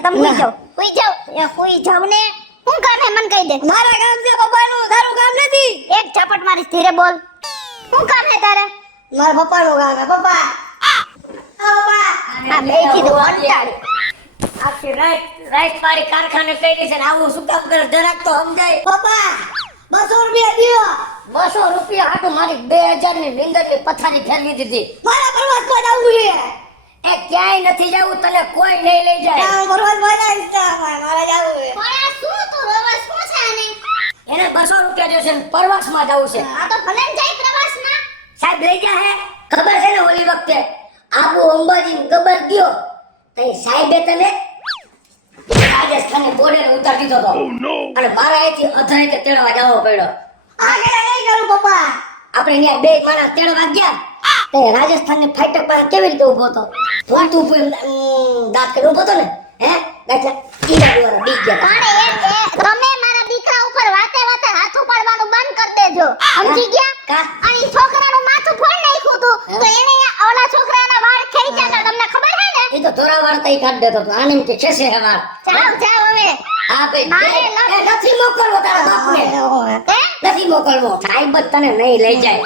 હે તમે હુઈ જાઓ એ હુઈ જાવ ને હું કામ હે મન કહી દે મારા કામ છે પપ્પાનું તારું કામ નથી એક ઝપટ મારી ધીરે બોલ હું કામ હે તારે મારા પપ્પાનું કામ છે પપ્પા પપ્પા આ બેઠી તો અંટાડી આખી રાત મારી કારખાને કરી છે ને આવું શું કામ કરે જરાક તો સમજાય પપ્પા 200 રૂપિયા દિયો 200 રૂપિયા હાટુ મારી 2000 ની નીંદરની પથારી ફેરવી દીધી મારા પ્રવાસમાં જવું છે એ ક્યાંય નથી જવું તને કોઈ નહીં લઈ જાય પ્રવાસમાં જવું છે મારા જવું છે પણ આ શું તું રોવા શું છે આને એને 200 રૂપિયા જોશે ને પ્રવાસમાં જવું છે આ તો ભલે ને જાય પ્રવાસમાં સાહેબ લઈ જા હે ખબર છે ને ઓલી વખતે આબુ અંબાજી ગબર ગયો તઈ સાહેબે તને રાજસ્થાને બોર્ડર ઉતાર દીધો તો અને મારા અહીંથી અધરાઈતે તેડવા જવો પડ્યો આગળ નહીં કરું પપ્પા આપણે ત્યાં બે માણસ તેડવા ગયા તે રાજસ્થાનની ફાઈટર પાસે કેવી રીતે ઊભો હતો તું દાંત કરી ઊભો હતો ને હે એટલે ઈરા દ્વારા બીક ગયા પણ એ તમે મારા દીકરા ઉપર વાતે વાતે હાથ ઉપાડવાનું બંધ કરી દેજો સમજી ગયા કા? અને ઈ છોકરાનું માથું ફોડી નાખ્યું તું તો એને ઓલા છોકરાના વાળ ખેંચ્યા હતા તમને ખબર હે ને એ તો ધોરા વાળ તઈ કાઢ દેતો તો આને એમ કે છે હવાર જાઓ જાઓ હવે હા મારે ભાઈ નથી મોકલવો તારા બાપને હે નથી મોકલવો સાહેબ જ તને નહીં લઈ જાય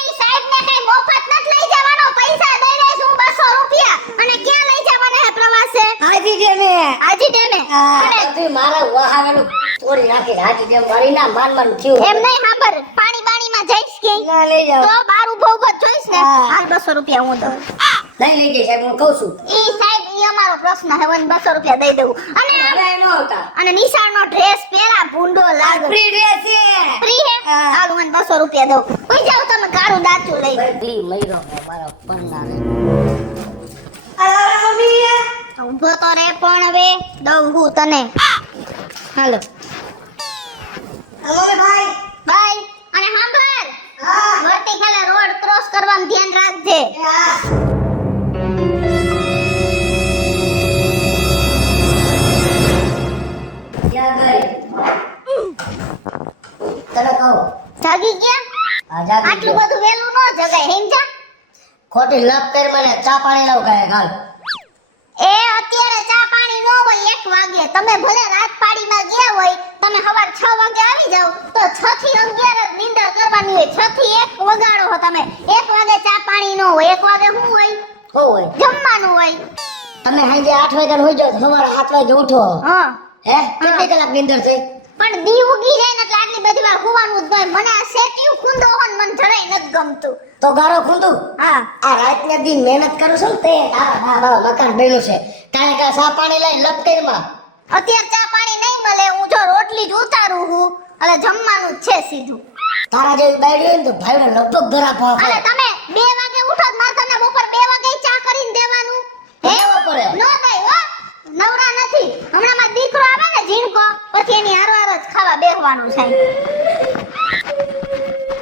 ઈ સાહેબને કઈ મફત નથ લઈ જવાનો પૈસા દઈ દઈશ હું 200 રૂપિયા અને ક્યાં લઈ જવાના હે પ્રવાસે હાજી દે મે આજી ડેમે અને તું મારા વહાવેલું તોડી નાખી હાજી જેમ મારી ના માન થયું એમ નહીં સાંભળ પાણી બાણીમાં જઈશ કે ના લઈ જાઓ તો બાર ઉભો ઉભો જોઈશ ને હા. હાલ 200 રૂપિયા હું દઉં નહીં લઈ જાય સાહેબ હું કહું છું ઈ સાહેબ ઈ અમારો પ્રશ્ન હે વન 200 રૂપિયા દઈ દઉં અને હવે નો આવતા અને નિશાળનો ડ્રેસ પહેરા ભૂંડો લાગે ફ્રી ડ્રેસ છે ફ્રી હે હા. હાલ હું 200 રૂપિયા દઉં કોઈ જાવ તમે કાળું દાચું લઈ બધી મયરો હે મારા પરનારે અરે મમ્મી ઊભો તો રે પણ હવે દઉં હું તને હાલો મમ્મી ભાઈ બાય અને સાંભળ હા વર્તી ખાલે રોડ ક્રોસ કરવામાં ધ્યાન રાખજે ક્યાં ગઈ તને કહું જાગી ગયા આજાદી આટલું બધું વેલું ન જગાય હિંજા ખોટી લપ કરી મને ચા પાણી લાવ ગાય ગાલ એ અત્યારે ચા પાણી ન હોય 1 વાગે તમે ભલે રાત પાડીમાં ગયા હોય તમે સવાર 6 વાગે આવી જાવ તો 6 થી 11 જ નીંદર કરવાની હોય 6 થી 1 વગાડો હો તમે 1 વાગે ચા પાણી ન હોય 1 વાગે શું હોય હો હોય જમવાનું હોય તમે સાંજે 8 વાગે હોઈ જાવ સવારે 7 વાગે ઉઠો હા હે કેટલી કલાક નીંદર થઈ પણ દી ઉગી જાય ને એટલે આટલી બધી વાર હોવાનું જ હોય મને આ સેટિયું ખૂંદો હોન મને જરાય નથી ગમતું તો ગારો ખૂંદું હા આ રાતના દી મહેનત કરું છું ને તે તારા મકાન બન્યું છે કાલે કાલે સા પાણી લઈ લપ કરીમાં અત્યારે ચા પાણી નહીં મળે હું જો રોટલી જ ઉતારું હું એટલે જમવાનું જ છે સીધું તારા જેવી બાયડી હોય ને તો ભાઈનો લગભગ ધરા ભાવ અરે તમે 2 વાગે ઉઠો જ મારે તમને બપોર 2 વાગે ચા કરીને દેવાનું હે દેવો પડે. નો દઈ હો નવરા નથી હમણાં મારો દીકરો આવે ને ઝીણકો પછી એની હારવાર જ ખાવા બેસવાનું છે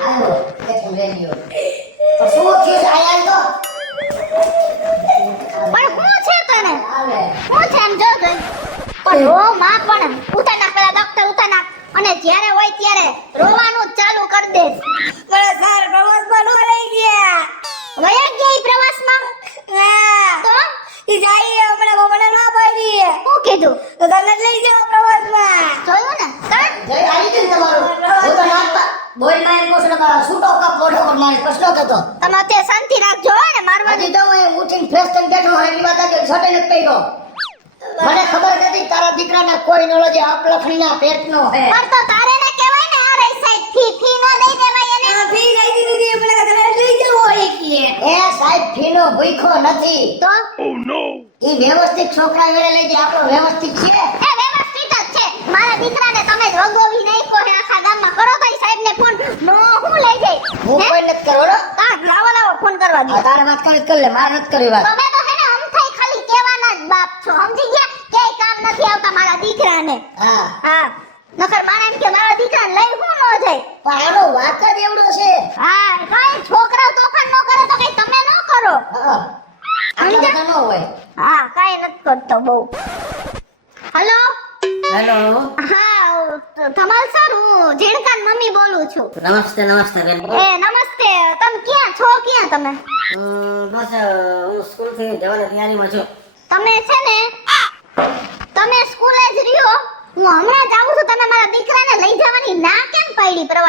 આવો એક લઈ લ્યો તો શું થયું છે આયા પણ શું છે તને આવે શું છે એમ જો જોઈ પણ રો માં પણ ઉતાર નાખ પેલા ડોક્ટર ઉતાર નાખ અને જ્યારે હોય ત્યારે રોવાનું જ ચાલુ કરી દે મને સર પ્રવાસમાં નો લઈ ગયા વયા ગયા ઈ પ્રવાસમાં હા તો ઈ જાય હમણાં મને ના પાડી શું કીધું તો તને લઈ જાઓ પ્રવાસમાં જોયું ને કર જય આવી ગયું તમારું હું તો નાખતા બોલ માર કોસડો મારા છૂટો કપ મોઢો પર મારી પ્રશ્ન કહેતો તમે અત્યારે શાંતિ રાખજો હો ને મારવા હજી તો હું ઉઠીને ફ્રેશ થઈને બેઠો હોય એની વાત આજે છોટે નથી પડ્યો મને ખબર નથી તારા દીકરાને કોઈ નોલેજ આપલખણીના પેટનો હે પણ તો તારે ને કહેવાય ને આ રહી સાઈડ ફી નો દઈ દેવાય એને આ ફી લઈ દીધી મને કે તને લઈ જાઓ હોય કે એ સાહેબ ફીનો ભૂખો નથી તો ઈ વ્યવસ્થિત છોકરા વેડે લઈ જાય આપણો વ્યવસ્થિત છે એ વ્યવસ્થિત જ છે મારા દીકરાને તમે જ વગોવી નહીં કો હે આખા ગામમાં કરો તો સાહેબ ને ફોન નો હું લઈ જઈ હું કોઈ નથી કરો રો તા લાવો ફોન કરવા દો તારે વાત કરી કર લે મારે નથી કરી વાત તમે તો હે ને હમ થઈ ખાલી કહેવાના જ બાપ છો સમજી ગયા કે કામ નથી આવતા મારા દીકરાને હા હા નકર મારા કે મારા દીકરાને લઈ હું નો જાય પણ આનો વાત જ એવડો છે હા કઈ છોકરા તોફાન નો કરે તો કઈ તમે નો કરો હા આટલા બધા ન હોય હા કઈ નથી કરતો બહુ હેલો હેલો હા ધમાલ સર હું ઝીણકાન મમ્મી બોલું છું નમસ્તે નમસ્તે બેન એ નમસ્તે તમે ક્યાં છો ક્યાં તમે બસ હું સ્કૂલ થી જવાની તૈયારીમાં છું તમે છે ને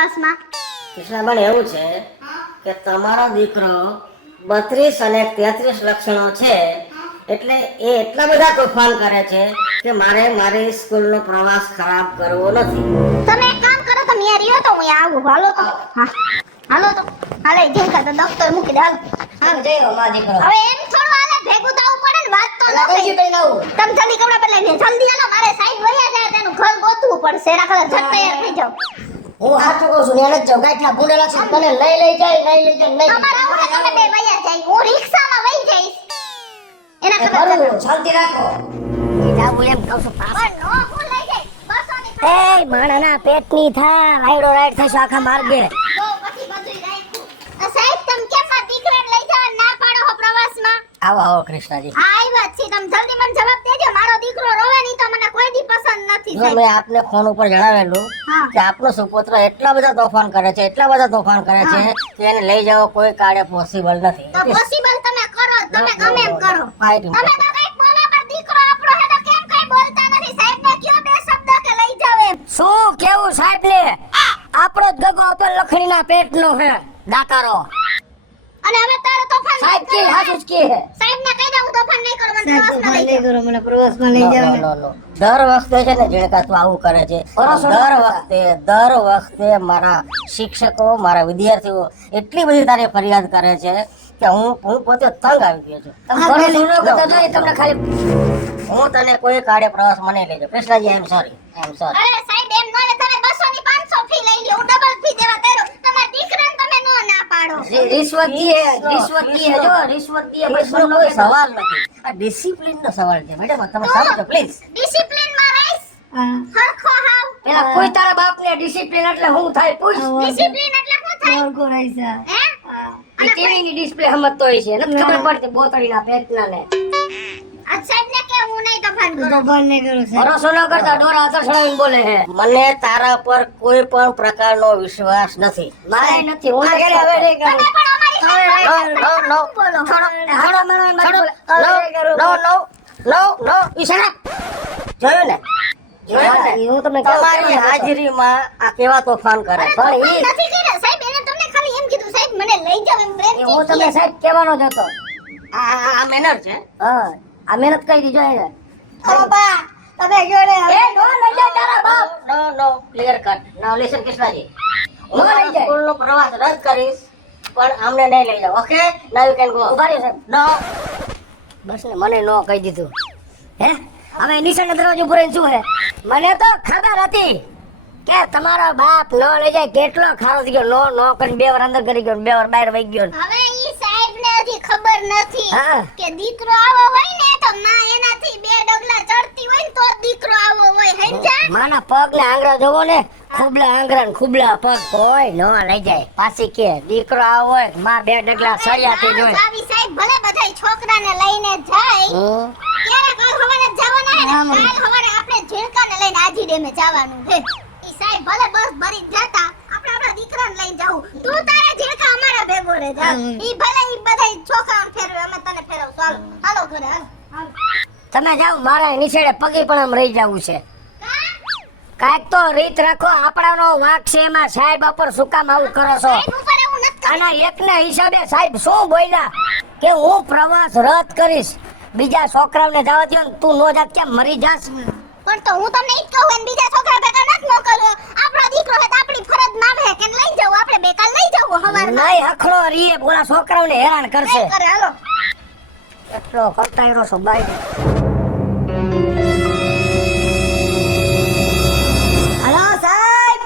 પ્રવાસમાં? કૃષ્ણાબેન એવું છે કે તમારો દીકરો 32 અને 33 લક્ષણો છે, એટલે એ એટલા બધા તોફાન કરે છે કે મારે મારી સ્કૂલનો પ્રવાસ ખરાબ કરવો નથી. તમે એક કામ કરો, તમે અહીંયા રહ્યો તો હું અહીંયા આવું. હાલો તો. હા હાલો તો. હાલે ઝીણકા તો દફતર મૂકી દે. હાલો. આમ જયો માં દીકરો. હવે એમ થોડું હાલે, ભેગું થવું પડે ને, વાત તો ન કઈ થઈ. કરીને આવું? તમે જલ્દી કપડાં બદલાઈને જલ્દી હાલો, મારે સાઈડ વયા જાય તેનું ઘર ગોતવું પડશે. એના કરતા ઝટ તૈયાર થઈ જાઓ. હું સાચું કહું છું, ન્યા જ જાઉં. ગાંઠિયા ભૂંડેલા છે, મને લઈ જાય. તમારે આવું હોય તમે બે વયા જાય, હું રિક્ષામાં વહી જઈશ. એના એ કરતા ખરું, શાંતિ રાખો. એ જાવું એમ કહું છું. પણ નો ભૂલ લઈ જાય. બસોની એ માણાના પેટની થા રાઈડો રાઈડ થશે આખા માર્ગે. તો પછી બધુંય રાખ્યું. સાહેબ તમે કેમ મારા દીકરાને લઈ જવા ના પાડો હો પ્રવાસમાં? આવો કૃષ્ણાજી. હા આવ્યા જ છે. તમે જલ્દી મને જવાબ દેજો. મારો દીકરો રોવે નહીં તો મને કોઈ દી પસંદ નથી. જો મેં આપને ફોન ઉપર જણાવેલું હા. કે આપનો સુપુત્ર એટલા બધા તોફાન કરે છે કે એને લઈ જવો કોઈ કાળે પોસિબલ નથી. તો પોસિબલ તમે કરો, તમે ગમે એમ કરો. ફાઇટ તમે તો કઈક બોલો, પણ દીકરો આપણો હે તો કેમ કઈ બોલતા નથી? સાહેબને કયો બે શબ્દ કે લઈ જાવ એમ. શું કેવું સાહેબ ને? આપણો જ ગગો તો લખણીના પેટનો છે દાતારો. અને હવે તારે તોફાન સાહેબ કે હાચું જ કે હે. સાહેબને કહી દઉં તોફાન નહીં કરો, મને પ્રવાસમાં લઈ જાઓ. મને પ્રવાસમાં લઈ જાવ ને. No. દર વખતે છે ને જેણકા તું આવું કરે છે. દર વખતે મારા શિક્ષકો, મારા વિદ્યાર્થીઓ એટલી બધી તારી ફરિયાદ કરે છે કે હું પોતે તંગ આવી ગયો છું. તમને ખાલી હું તને કોઈ કાળે પ્રવાસ મને લઈ જાઉં. કૃષ્ણાજી આઈ એમ સોરી. અરે સાહેબ એમ ન લે, તમે 200 ની 500 ફી લઈ લ્યો. હું ડબલ ફી દેવા તૈયાર. તમારા દીકરાને તમે નો ના પાડો. રિશ્વત દીએ જો રિશ્વત દીએ બસનો કોઈ સવાલ નથી. આ ડિસિપ્લિન નો સવાલ છે મેડમ, તમે સમજો પ્લીઝ. ડિસિપ્લિન માં રહીશ. હરખો હાવ. પેલા કોઈ તારા બાપને ડિસિપ્લિન એટલે હું થાય પૂછ. ડિસિપ્લિન એટલે શું થાય? ઓળખો રહી છે. હે? ઈ ટીવી ની ડિસ્પ્લે સમજતો હોય છે, નથી ખબર પડતી બોતડીના પેટના ને. આ સાહેબને કે હું નહીં તોફાન તો કરું. બંધ નહીં કરું સાહેબ. ભરોસો ન કરતા ડોરા અથડાવીને બોલે છે. મને તારા પર કોઈ પણ પ્રકારનો વિશ્વાસ નથી. મારે નથી. હું તો ઘરે હવે નહીં કરું. તમે પણ અમારી સાથે No. બોલો. No. ઈશારા. જોયું ને? હું તમને તમારી હાજરીમાં આ કેવા તોફાન કરે. પણ ઈ નથી કર્યા સાહેબ. એને તમને ખાલી એમ કીધું સાહેબ મને લઈ જાવ એમ પ્રેમથી. હું તમને સાહેબ કહેવાનો જ હતો. આ મેનર છે. હા, આ મહેનત કરી દીજો એને. પપ્પા તમે ગયો ને એ નો લઈ જાય તારા બાપ. નો ક્લિયર કટ. નાઉ લિસન કૃષ્ણાજી. હું લઈ જાય. સ્કૂલનો પ્રવાસ રદ કરીશ, પણ અમને નહીં લઈ જાવ. Okay? Now you can go. ઉભા રહ્યો સાહેબ. નો. બસ ને મને નો કહી દીધું. હે? હવે નિશાન દરવાજો ઉપર શું હે? મને તો ખબર હતી કે તમારો બાપ નો લઈ જાય. કેટલો ખારો થઈ ગયો. નો કરી 2 વાર અંદર કરી ગયો, 2 વાર બહાર વહી ગયો. હવે ઈ સાહેબને હજી ખબર નથી હા. કે દીકરો આવો હોય ને તો માં એનાથી 2 ડગલા ચડતી હોય ને તો જ દીકરો આવો હોય. સમજ્યા? માના પગ ને આંગળા જોવો ને, ખુબલા આંગળા ને ખુબલા પગ કોઈ નો લઈ જાય. પાછી કે દીકરો આવો હોય, માં 2 ડગલા સળિયા તે જોય. આવી સાહેબ ભલે બધાય છોકરાને લઈને જાય ત્યારે કાલ સવારે જવાના હે ને, કાલ સવારે આપણે ઝીણકાને લઈને આજી ડેમે જવાનું છે. ઈ સાહેબ ભલે બસ ભરી જતા, આપણે આપણા દીકરાને લઈને જાવું. તું તારે ઝીણકા અમારા ભેગો રે જા. ઈ ભલે ઈ બધાય છોકરાઓને ફેરવે, અમે તને ફેરવશું. હાલો ઘરે હાલ. તમે જાવ, મારા નિશેડે પગી પણ આમ રહી જવું છે. કાંઈક તો રીત રાખો. આપણાનો વાંક છે, એમાં સાહેબ ઉપર શું કામ આવું કરો છો? સાહેબ ઉપર એવું નથી કરવું. આના એકના હિસાબે સાહેબ શું બોલ્યા કે હું પ્રવાસ રદ કરીશ, બીજા છોકરાઓને જવા દો ને, તું નો જાત કેમ મરી જાસ? પણ તો હું તમને ઈ જ કહું ને, બીજા છોકરા ભેગા નથી મોકલવો. આપણો દીકરો હે તો આપણી ફરજમાં આવે કે લઈ જાવ. આપણે બે કાલ લઈ જાવ હવારમાં. નહીં હખડો રીએ, બોલા છોકરાઓને હેરાન કરશે. નહીં કરે હાલો. એટલો કરતા રહ્યો છો બાઈ. હલો સાહેબ,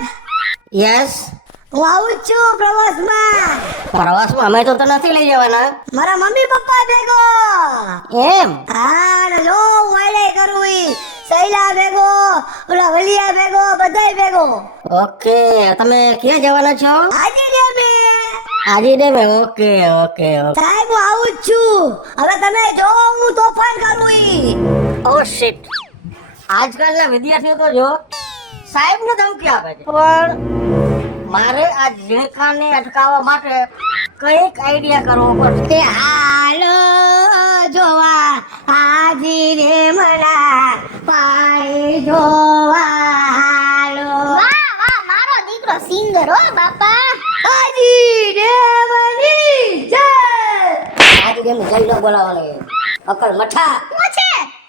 યસ. હું આવું જ છું પ્રવાસમાં. પ્રવાસમાં અમે તો નથી લઈ જવાના. મારા મમ્મી પપ્પા ભેગો. એમ? હા ને જો વાયડે કરું ઈ સૈલા ભેગો, ઓલા વલિયા ભેગો, બધાય ભેગો. ઓકે, તમે ક્યાં જવાના છો? આજે ને મે આજે ડે મે. ઓકે. સાહેબ હું આવું જ છું. હવે તમે જો હું તોફાન કરું ઈ. ઓ શિટ. આજકાલના વિદ્યાર્થીઓ તો જો સાહેબને ધમકી આપે છે, પણ મારે આ ઝીણકાને અટકાવવા માટે કઈક આઈડિયા કરવો પડશે. હાલો જોવા હાજી રે મના પાણી જોવા હાલો. વાહ વાહ, મારો દીકરો સિંગર. હો બાપા. આજી દેવની જય. આજે તેમને જય ન બોલાવવાની. અકલ મઠા શું છે?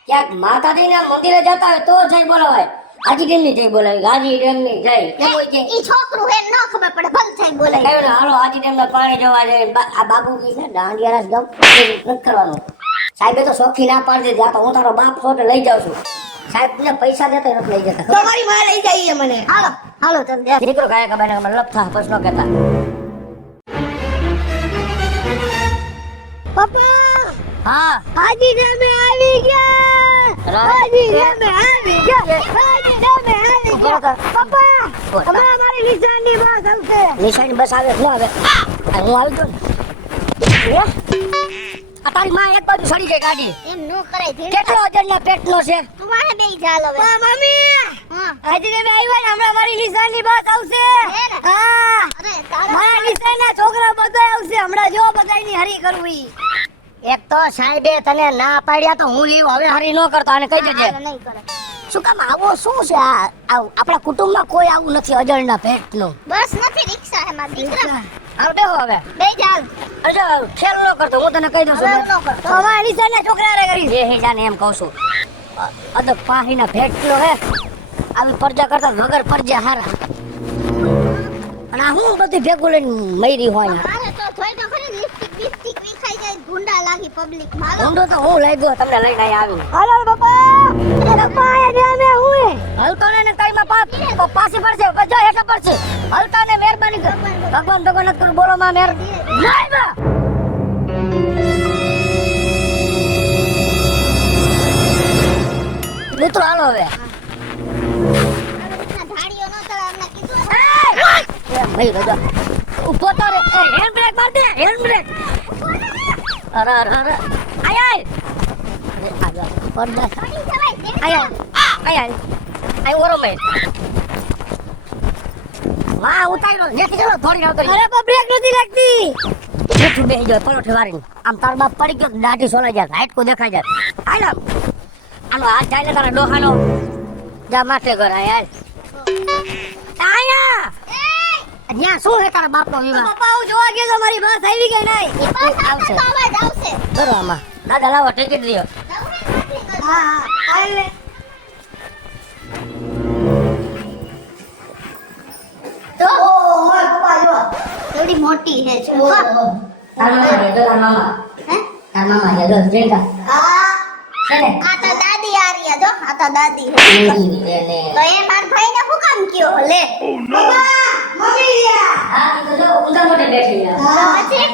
ક્યાંક માતાજીના મંદિરે જતા હોય તો જય બોલાવાય. હાજી ડેમની જય બોલાવી. હાજી ડેમની જય કેમ હોય છે? ઈ છોકરું હે ન ખબર પડે ભલ થઈ બોલાય. કયો ને હાલો હાજી ડેમના પાણી જોવા જાય. આ બાપુ કી છે દાંડિયા રાસ ગામ એ નથી કરવાનું. સાહેબે તો શોખી ના પાડી દીધી. આ તો હું તારો બાપ છો એટલે લઈ જાઉં છું. સાહેબ ને પૈસા દેતા નથી લઈ જતા. તમારી માં લઈ જઈએ મને. હાલો હાલો તમે દીકરો કાંઈ ખબર નહીં લપથા પ્રશ્નો કહેતા. પપ્પા હા આજી ડેમે આવી ગયા. આજી ડેમે આવી ગયા. આજી ડેમે આવી ગયા. પપ્પા હમણાં મારી નિશાનની બસ આવશે. નિશાની બસ આવે ન આવે આ હું આવી ગયો ને આ તારી માં એક બાજુ સડી ગઈ ગાડી. એમ નો કરાય ધીરે. કેટલો અજરના પેટનો છે. તું વાહે બેહી જા હવે. મમ્મી હા. આજી ડેમે આવ્યા ને હમણાં મારી નિશાનની બસ આવશે. હે ને? હા અરે તારા મારા નિશાનના છોકરા બધા આવશે હમણાં જો બધાની હરી કરવી. એક તો સાહેબે તને ના પાડ્યા તો હું લીવ હવે હરી ન કરતો અને કહી દેજે. હાલો નહીં કરે. શું કામ આવો શું છે આ આપણા કુટુંબમાં કોઈ આવું નથી અજરના પેટનું. બસ નથી રિક્ષા હે મારા દીકરા. હાલ બેહો હવે બેહી જા. અજય ખેલ ન કરતો હું તને કહી દઉં હવે છું. નો કરતો. અમારા નિશાનના છોકરા રે કરી. જે હેજાને એમ કહું છું અદક પાહીના ભેટલો હે આવી પરજા કરતા વગર પરજા હારા. અને આ હું બધી ભેગું લઈને મયરી હોય ને. મારે તો જોઈ તો ખરી લિપસ્ટિક બિસ્ટિક વિખાઈ જાય ગુંડા લાગી પબ્લિક માલો. ઊંડો તો હું લઈ ગયો તમને લઈને અહીં આવી. હાલો બાપા બાપા એ ડેમે હું હલતો ને કઈમાં પાછી પડશે જો હેઠા પડશે. હલતા ને મહેરબાની કર. ભગવાન ભગવાન કર બોલો માં મેર. નહીં બા મિત્રો હાલો હવે. ધાડીઓ નો ચડે અમને કીધું. એમ ભાઈ રજા ઉભો તો રે. હેન્ડ બ્રેક માર દે હેન્ડ બ્રેક. અરે અરે અરે આય આય અરે આ પડદા પડી જવાય દે. આય આય આય ઓરો મે વાહ ઉતાર્યો નેથી ચલો થોડી રાવ કરી. અરે પણ બ્રેક નથી લાગતી. નેઠું બેહી ગયો પલોઠે વારીને આમ તાર બાપ પડી ગયો દાઢી સોલાઈ જાય હાઈટ કો દેખાઈ જાય. હાલ આમ આનો હાથ જાય ને તારા ડોહાનો જા માથે ઘર આય આયા અહીંયા શું હે તારા બાપનો વિવાહ. પપ્પા હું જોવા ગયો તો મારી બસ આવી ગઈ નહીં. ઈ પાછા આવશે. તો અવાજ આવશે. કરો આમાં દાદા લાવો ટિકિટ લ્યો. હા હા આલે તો ઓય પપ્પા જો થોડી મોટી હે જો. તાર મામા હે તાર મામા હે? તાર મામા હે દસ જેટા હા છે ને આ તો દાદી આ રહ્યા જો. આ તો દાદી હે. એને તો એ માર ભાઈને શું કામ કયો લે. પપ્પા મમ્મી રહ્યા. આ તો જો ઊંધા મોટે બેઠી તો ગયા. પછી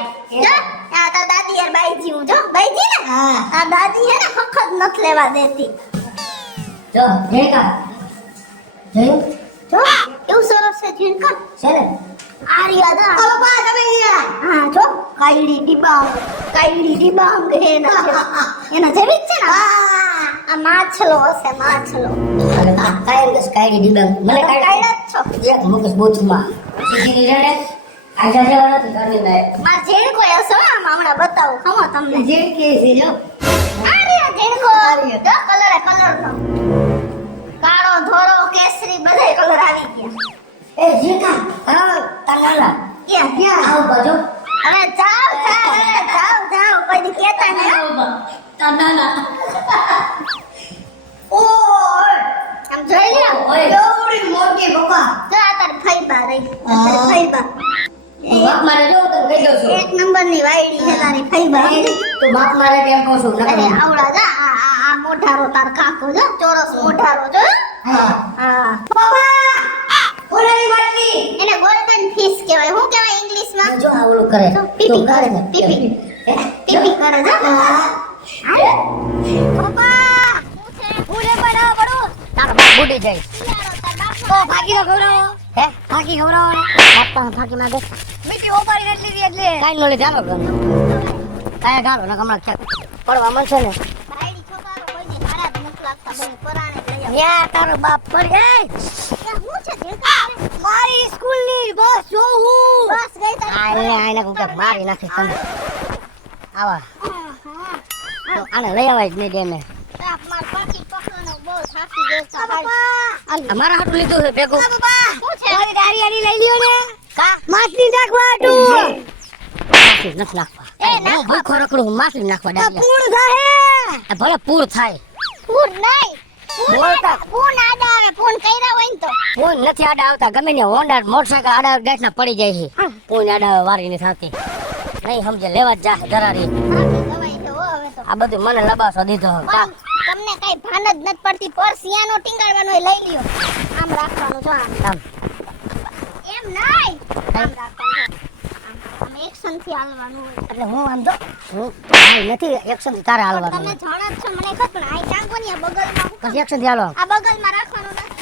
જો આ તો દાદી યાર બાઈજી હું જો બાઈજી ને. હા આ દાદી હે ને વખત નથી લેવા દેતી. જો જેકા જોયું જો એવું સરસ છે ઝીણકા. છે ને આ રહ્યા જો. પપ્પા તમે રહ્યા. હા જો કાયડી ડીબાંગ હે એના જેવી જ છે ને. આ માછલો હશે માછલો. અને આ કાયર ગસ કાયડી દીબા મને કાયડા જ છો. એક મુકસ બોચમાં સીધી રેડે આજા જેવા નથી કરી દે. માર ઝીણકો હશે હો, આમાં હમણાં બતાવું ખમો તમને. જે કે છે જો આ રહ્યા ઝીણકો. જો કલર નો કાળો ધોળો કેસરી બધાય કલર આવી ગયા. એ જીકા હા તનાલા ક્યાં આવ બાજુ હવે જાવ કોઈ દી કહેતા નહીં હો. તનાલા ઓય આમ જોઈ લ્યો. ઓય એવડી મોટી પપ્પા. જો આ તારી ફઈબા રહી. તારી ફઈબા. બાપ મારે જો તને કહી દઉં છું એક નંબરની વાયડી છે તારી ફઈબા. તો બાપ મારે કેમ કહું છું અરે નકર આવડા જા આ મોઢારો તાર કાકો જો ચોરસ મોઢારો જો. હા હા પપ્પા ઓલાની બાટલી. એને ગોલ્ડન ફિશ કહેવાય. શું કહેવાય ઇંગ્લિશમાં? જો આ ઓલું કરે જો, પીપી તું કરે ને પીપી. હે? પીપી કરે જો. પપ્પા હું રે બનાવ પડું. તારો બાપ બુડી જાય તાર બાપનો તો ભાગી ના ખવડાવો. હે ભાગી ખવડાવો ને. બાપ તો ફાકી માં દે મીઠી ઓપારી નથી લીધી એટલે. કાઈ નો લે ચાલો કાય ગાલો ને હમણાં ક્યાંક પડવા મળશે ને વાયડી છોકરાઓ કોઈ દી હારા જ નથી લાગતા. બને પરાણે જ લઈ આવો. યા તારો બાપ પડી એ એ હું છે ઝીણકા કરે? મારી સ્કૂલની બસ જો હું. બસ ગઈ તારી. આને કુકે મારી નાખી તને આવા તો આને લઈ આવાય જ નહીં દેને બાપ માર પાટી પકડવાનો બહુ થાકી ગયો છે. પપ્પા અમારા હાટું લીધું છે ભેગું શું છે? મારી દારિયાની લઈ લ્યો ને કા માછલી નાખવા આટું માછલી નથી નાખવા એ હું નાખો. ભૂખો રખડું માછલી નાખવા આ ડાળિયા. પૂર્ણ થાય એ ભલે પૂર થાય પૂન નહીં બોલતા. પૂન આડા આવે પૂન કર્યા હોય ને તો પૂન નથી આડા આવતા ગમે ને હોન્ડા મોટરસાયકલ આડા ગાંઠના પડી જાય છે પૂન આડા વારી ની થતી નહીં સમજે લેવા જ જા ધરારી આખી દવાઈ છે હો હવે તો આ બધું મને લબાસો દીધો કા પણ તમને કઈ ભાન જ નથી પડતી પર્સ યાનો ટીંગાડવાનો હોય લઈ લ્યો આમ રાખવાનું જો આમ આમ એમ નહીં આમ રાખવાનું આમ એક્શન થી હાલવાનું હોય એટલે હું આમ જો હું નહીં, નથી એક્શન થી તારે તમે હાલવાનું જાણો જ છો મને ખબર પણ આ ટાંગો ને આ બગલમાં હું પછી એક્શન થી હાલો આ બગલમાં રાખવાનું નથી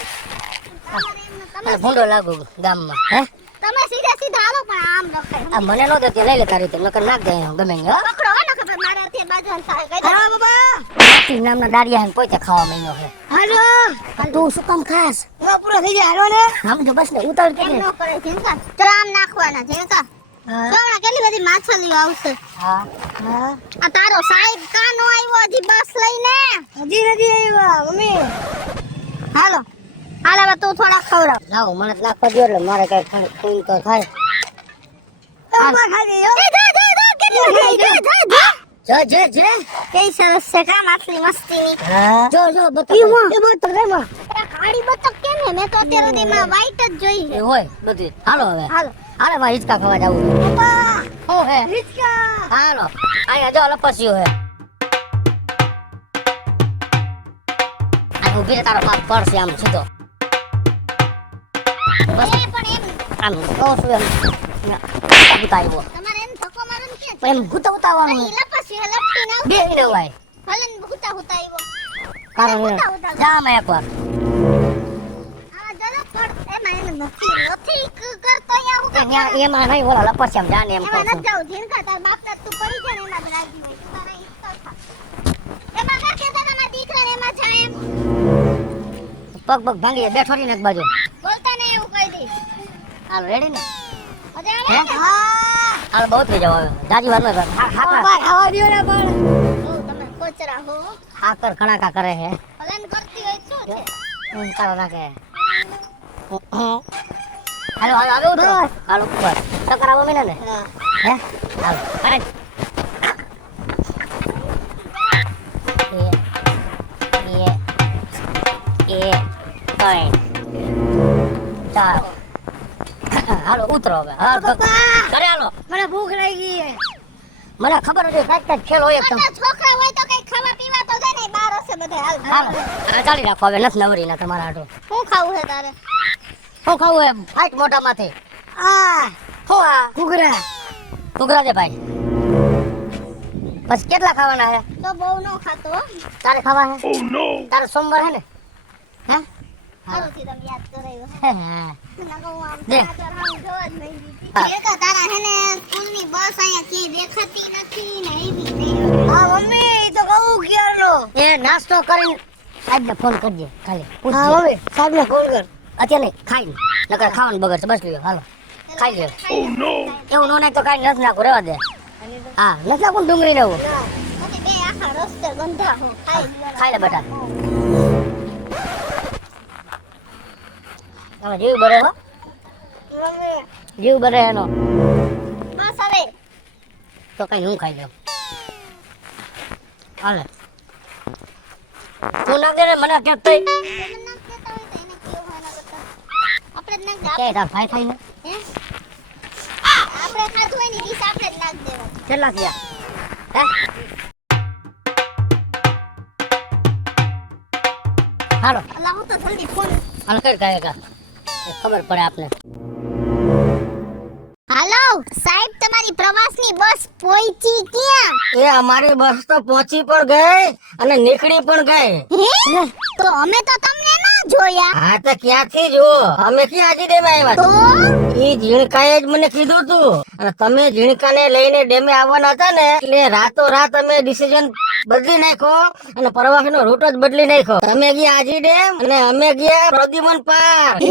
તમારે એમને અને તમે ભૂંડો લાગુ ગામમાં હે તમે સીધા સીધા હાલો પણ આમ રખાય આ મને નો દેતી લઈ લે તારી રીતે નકર નાખ દે ગમે ને પકડો હો ને ખબર મારા તે બાજુ થાય કઈ હા બાબા માછી નામના દાડિયા હે પોતે ખાવા માંડ્યો છે હાલો તું શું કામ ખાસ હવે પૂરો થઈ જાય હાલો ને આમ જો બસ ને ઉતાર કે એમ ન કરે ઝીણકા ત્રામ નાખવાના ઝીણકા સોમણા કેટલી બધી માછલીઓ આવશે હા હા આ તારો સાહેબ કાનો આવ્યો હજી બસ લઈને હજી નથી આવ્યા મમ્મી હાલો હાલ હવે તું થોડા ખવડાવ લાવ મને તો નાખવા દો એટલે મારે કઈ ખૂન તો થાય બાબા ખાલી હો. જે જે કઈ સરસ છે કા માછલી મસ્તીની હા જો જો બતાવ એ બોત રેમાં આ કાળી બતક કેમ હે મેં તો અત્યાર સુધીમાં white જ જોઈ એ છે હોય બધું હાલો હવે હાલો હાલે માં હિંચકા ખાવા જાવું બાબા હું હે રિચકા હાલો અહીંયા જો લપસ્યું હે આ ઉભી રે તારો બાપ પડશે આમ સીધો બસ એ પણ એમ આમ કહું છું એમ ઉતાર્યો તમારે એમ ધક્કો મારો ને ક્યાં પણ એમ ગુતા ઉતાવવાનું અહીં લપસ્યું હે લપટી ના બે ને હોય ભલે ને હુતા હુતા આવ્યો કારણ ઉતા ઉતા જા મેં એકવાર આ જરા પડ એમાં એને નથી કરતો અહીંયા હું કામ ત્યાં એમાં નહીં ઓલા લપસ્યા જાને એમ એમાં કહું નથી જાઉં ઝીણકા તાર બાપના તું પડી જાય ને એમાં જ રાજી હોય તારે ઈ તો થા એમાં ના કહેતા તમારા દીકરાને એમાં જાય એમ પગ પગ ભાંગી બેઠો રહીને એક બાજુ બોલતા નહીં એવું કહી દઈશ હાલ રેડી ને મજા હે આવે ને હા હાલ બહુ થઈ જાવ હવે જાજી વાર માં બાબા ખાવા દ્યો ને પણ ઓ તમે કોચરા હો હાકર કણાકા કરે હે હલન કરતી હોય શું છે હું તારો નાખે હાલો હાલો આવે ઉતરો હાલો ઉપર ચક્કર આવો મેને ને હે હાલો અરે એ ત્રણ ચાર હાલો ઉતરો હવે હા ઘરે હાલો મને ભૂખ લાગી છે મને ખબર હતી કાંઈક કાંઈક ખેલ હોય એકદમ મોટા છોકરા હોય તો કઈ ખાવા પીવા તો જાય ને બાર હશે બધે હાલ હાલો હવે ચાલી રાખો હવે નથી નવરી ના તમારા હાટુ શું ખાવું છે તારે શું ખાવું એમ ફાઈટ મોટા માંથી આ શું આ ઘૂઘરા ઘૂઘરા દે ભાઈ પછી કેટલા ખાવાના હે તો બહુ ન ખાતો હો. તારે ખાવા હે તારે સોમવાર હે ને હે સારુંથી તમે યાદ કરાવ્યો હે નકર હું આમ દે. ચાદર આમ જોવા જ નહીં દીધી. હા. એકા તારા હે ને સ્કૂલની બસ અહીંયા ક્યાંય દેખાતી નથી ને એવી નહીં. હા મમ્મી ઈ તો કહું ક્યારનો એ નાસ્તો કરીને સાહેબને ફોન કરજે ખાલી હા પૂછજે. મમ્મી સાહેબને ફોન કર અત્યારે નહીં ખાઈ નકર ખાવાનું બગડશે બસ લ્યો હાલો ખાઈ લ્યો એવું નો નાખ તો કાંઈ નથી નાખું રહેવા દે હા નથી નાખું ને ડુંગળી ને એવું પછી બે આખા રસ્તે ગંધા હું ખાઈ લ્યો. ખાઈ લે બેટા હવે જીવ બરે હો મમ્મી જીવ બરે એનો બસ હવે તો કઈ હું ખાઈ લઉં હાલે તું નાખ દે ને મને કે તઈ તમે ના કહેતા હોય તો એને કેવું હોય ના કરતા. આપણે જ નાખ કે તાર ભાઈ થાય ને હે આપણે ખાધું હોય ને ડીશ આપણે જ નાખ દેવાનું. કેટલા થયા હે હાલો અલા હું તો જલ્દી ફોન હાલ કર કાંઈ ખબર પડે આપને હાલો સાહેબ તમારી પ્રવાસની બસ પહોંચી ક્યાં એ અમારી બસ તો પહોંચી પણ ગઈ અને નીકળી પણ ગઈ હે તો અમે તો તમને ના જોયા હા તો ક્યાંથી જો અમે ક્યાં આજે ડેમે આવ્યા તો ઈ ઝીણકાએ જ મને કીધું તું અને તમે ઝીણકાને લઈને ડેમે આવવાના હતા ને એટલે રાતો રાત અમે ડિસિઝન બદલી નાખ્યો અને પ્રવાસનો રૂટ જ બદલી નાખ્યો તમે ગયા આજી ડેમ અને અમે ગયા પ્રદ્યુમન પાર્ક